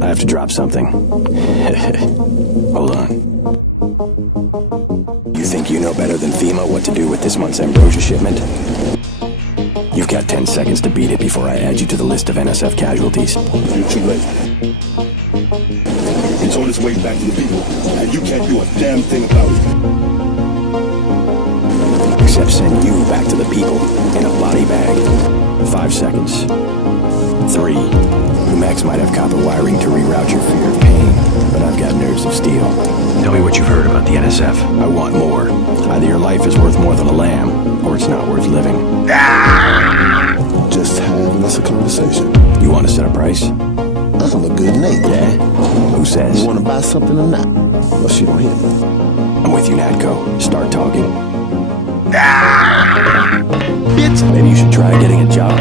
I have to drop something. Hold on. You think you know better than FEMA what to do with this month's ambrosia shipment? You've got 10 seconds to beat it before I add you to the list of NSF casualties. You're too late. It's on its way back to the people, and you can't do a damn thing about it. Except send you back to the people in a body bag. 5 seconds. 3. Max might have copper wiring to reroute your fear of pain, but I've got nerves of steel. Tell me what you've heard about the NSF. I want more. Either your life is worth more than a lamb, or it's not worth living. Just having us a conversation. You want to set a price? I'm a good neighbor. Yeah? Who says? You want to buy something or not? Well, she don't hear me. I'm with you, Natko. Start talking. Bitch! Maybe you should try getting a job.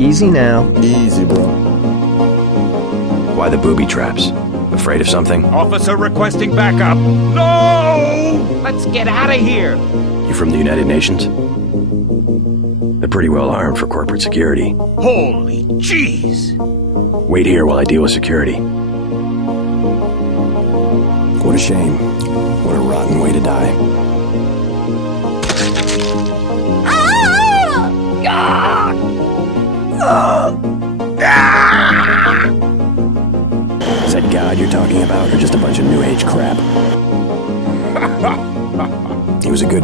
Easy now. Easy, bro. Why the booby traps? Afraid of something? Officer requesting backup. No! Let's get out of here. You from the United Nations? They're pretty well armed for corporate security. Holy jeez. Wait here while I deal with security. What a shame. What a rotten way to die. Is that God you're talking about, or just a bunch of New Age crap? He was a good man.